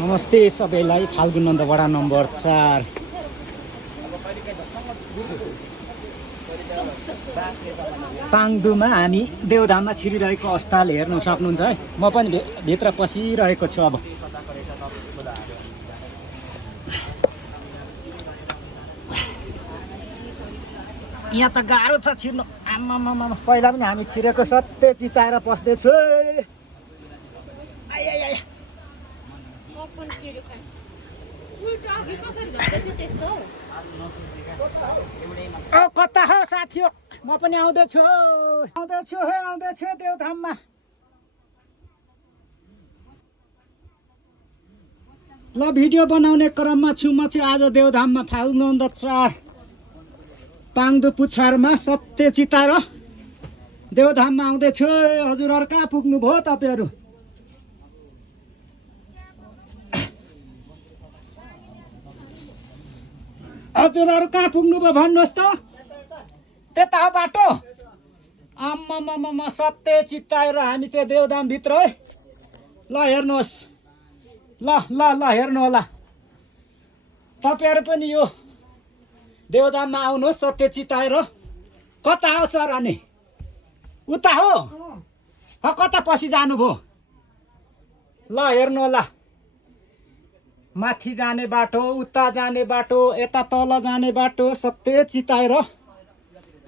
नमस्ते सबैलाई। फाल्गुन नन्द वडा नम्बर 4 पाङदुमा हामी देवधाममा छिरिरहेको अवस्थाले हेर्न सक्नुहुन्छ है। म पनि भित्र पसिरहेको छु। अब यहाँ त गाह्रो छ छिर्नु। आमामामा पहिला पनि हामी छिरेको सत्य चिताएर पस्दैछु। कता हो साथी? म पनि आउँदैछु देवधाममा। ल भिडियो बनाउने क्रममा छु म चाहिँ आज देवधाममा फाल्गुन नन्द 4 पाङदु पुछारमा सत्य चिताएर देवधाममा आउँदैछु। हजुरहरु कहाँ पुग्नुभयो तपाईहरु? हजुरहरु कहाँ पुग्नुभयो भन्नुहोस् त। त्यता हो बाटो। आम्मामामा सत्य चिताएर हामी चाहिँ देवधाम भित्र है। ल हेर्नुहोस्। ल ल ल हेर्नु होला। तपाईहरु पनि यो देवधाममा आउनुहोस् सत्य चिताएर। कता हो सर? अनि उता हो? कता पछि जानुभयो? ल हेर्नु होला। माथि जाने बाटो, उता जाने बाटो, यता तल जाने बाटो सत्य चिताएर।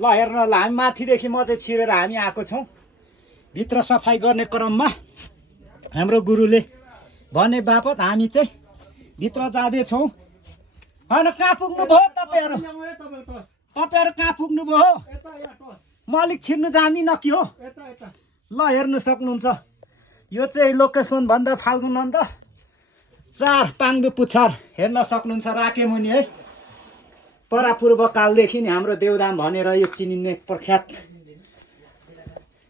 ल हेर्नु होला। हामी माथिदेखि म चाहिँ छिरेर हामी आएको छौँ। भित्र सफाइ गर्ने क्रममा हाम्रो गुरुले भने बापत हामी चाहिँ भित्र जाँदैछौँ। होइन कहाँ पुग्नुभयो तपाईहरु? तपाईहरु कहाँ पुग्नुभयो? म अलिक छिर्नु जान्दिनँ कि हो। ल हेर्नु सक्नुहुन्छ। यो चाहिँ लोकेसन भन्दा फाल्गुन नन्द 4 पाङदु पुछार हेर्न सक्नुहुन्छ। राकेमुनि है। परापूर्व कालदेखि नि हाम्रो देवधाम भनेर यो चिनिने प्रख्यात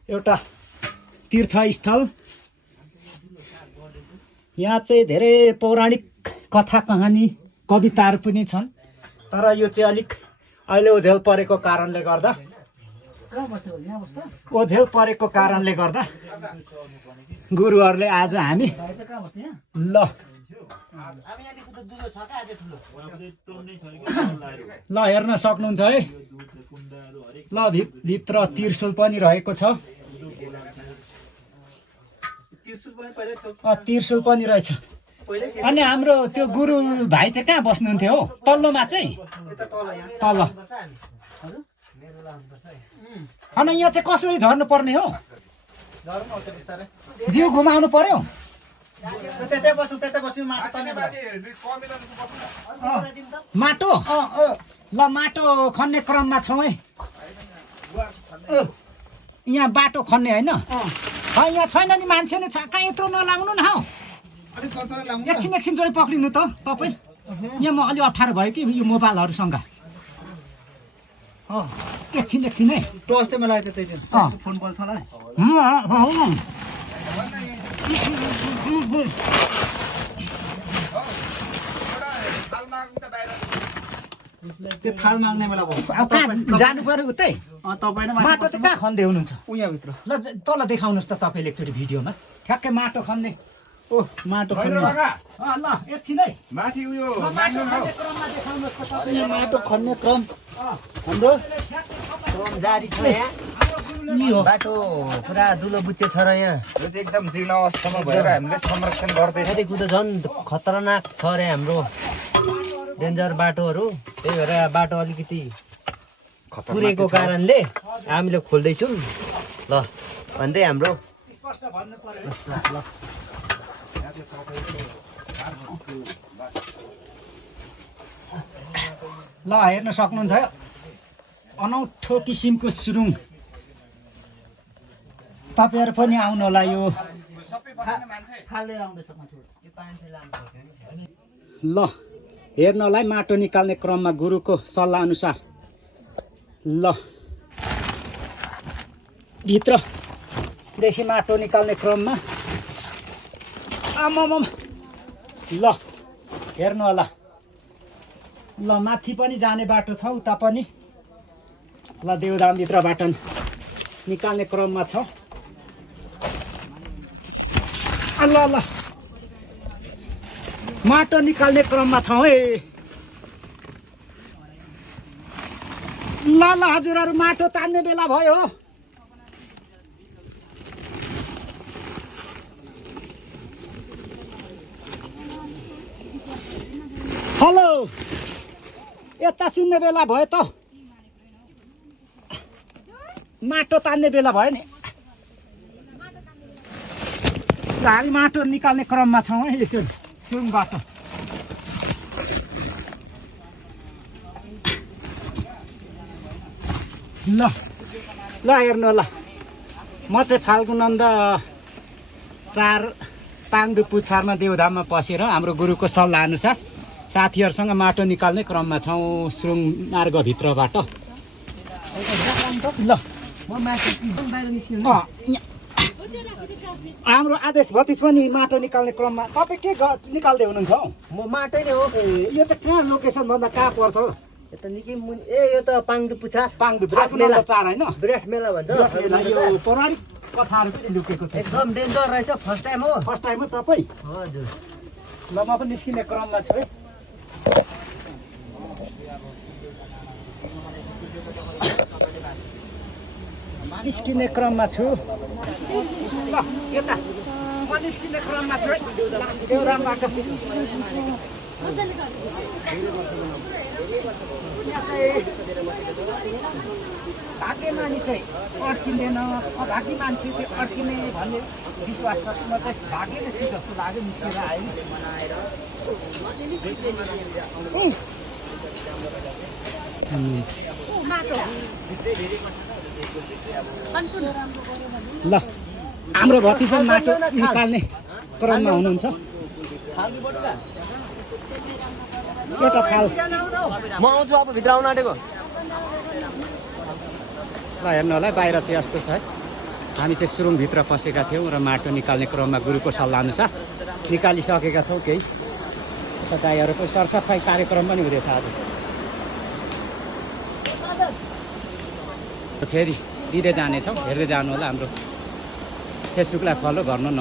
एउटा तीर्थस्थल। यहाँ चाहिँ धेरै पौराणिक कथा कहानी कविताहरू पनि छन्। तर यो चाहिँ अलिक अहिले ओझेल परेको कारणले गर्दा गुरुहरूले आज हामी ल हेर्न सक्नुहुन्छ है। ल भित्र त्रिशूल पनि रहेको छ। त्रिशूल पनि रहेछ। अनि हाम्रो त्यो गुरु भाइ चाहिँ कहाँ बस्नुहुन्थ्यो हो? तल्लोमा चाहिँ तल। अनि यहाँ चाहिँ कसरी झर्नु पर्ने हो? जिउ घुमाउनु पर्यो? माटो? ल माटो खन्ने क्रममा छौँ है। यहाँ बाटो खन्ने होइन? यहाँ छैन नि मान्छे नै छ। कहाँ यत्रो नलाग्नु न हौ। एकछिन जोइ पक्रिनु त तपाईँ। यहाँ म अलि अप्ठ्यारो भयो कि यो मोबाइलहरूसँग। एकछिन है। टर्च चाहिँ मलाई त्यही दिन फोन बल्छ होला नि। त्यो थाल माग्ने बेला भयो। कहाँ जानु पर्यो उतै? तपाईँ माटो चाहिँ कहाँ खन्दै हुनुहुन्छ? यहाँ भित्र। ल तल देखाउनुहोस् त तपाईँले एकचोटि भिडियोमा। ठ्याक्कै माटो खन्ने। माटो खन्ने। ल एकछिन है। माथि उयो माटो खन्ने क्रम हाम्रो जारी छ। यहाँ बाटो पुरा दुलो बुच्चे छ र यहाँ। यो चाहिँ एकदम जीर्ण अवस्थामा भएर हामीले संरक्षण गर्दै फेरि कुदो झन् खतरनाक छ अरे हाम्रो डेन्जर बाटोहरू। त्यही भएर बाटो अलिकति पुरेको कारणले हामीले खोल्दैछौँ। ल भन्दै हाम्रो ल हेर्न सक्नुहुन्छ अनौठो किसिमको सुरुङ। तपाईहरु पनि आउनु होला। यो ल हेर्नलाई माटो निकाल्ने क्रममा गुरुको सल्लाह अनुसार ल भित्रदेखि माटो निकाल्ने क्रममा आमामाम ल हेर्नु होला। ल माथि पनि जाने बाटो छ, उता पनि। ल देवधामभित्रबाट निकाल्ने क्रममा छ। ल ल माटो निकाल्ने क्रममा छौँ है। ल ल हजुरहरू माटो तान्ने बेला भयो। हेलो, यता सुन्ने बेला भयो त। माटो तान्ने बेला भयो नि। हामी माटो निकाल्ने क्रममा छौँ है। यसो सुरुङबाट ल ल हेर्नु होला, म चाहिँ फाल्गुनन्द 4 पाङदु पुछारमा देवधाममा पसेर हाम्रो गुरुको सल्लाह अनुसार साथीहरूसँग माटो निकाल्ने क्रममा छौँ सुरुङ मार्गभित्रबाट। ल हाम्रो आदेश भतिज पनि माटो निकाल्ने क्रममा। तपाईँ के निकाल्दै हुनुहुन्छ हौ? म माटै नै हो। यो चाहिँ कहाँ लोकेसन भन्दा कहाँ पर्छ हौ? यता निकै मुनि यो त पाङदु पुछार पाङदु मेला 4 होइन? विराट मेला भन्छ। यो पौराणिक कथाहरू पनि लुकेको छ। एकदम डेन्जर रहेछ। फर्स्ट टाइम हो। फर्स्ट टाइम हो तपाईँ? हजुर। ल म पनि निस्किने क्रममा छु है। निस्किने क्रममा छु। ल यता म निस्किने क्रममा छु है देउरामबाट। भाग्यमानी चाहिँ अड्किँदैन, अभागी मान्छे चाहिँ अड्किने भन्ने विश्वास छ। म चाहिँ भाग्यले छु जस्तो लाग्यो निस्केर आयो। ल हाम्रो भतिजा माटो निकाल्ने क्रममा हुनुहुन्छ। एउटा थाल म आउँछु अब भित्र आउन आँटेको। ल हेर्नु होला, बाहिर चाहिँ यस्तो छ है। हामी चाहिँ सुरुङभित्र पसेका थियौँ र माटो निकाल्ने क्रममा गुरुको सल्लाह अनुसार निकालिसकेका छौँ। केही यता गाईहरूको सरसफाइ कार्यक्रम पनि हुँदैछ आज। फेरि दिँदै जानेछौँ, हेर्दै जानु होला। हाम्रो फेसबुकलाई फलो गर्नु न।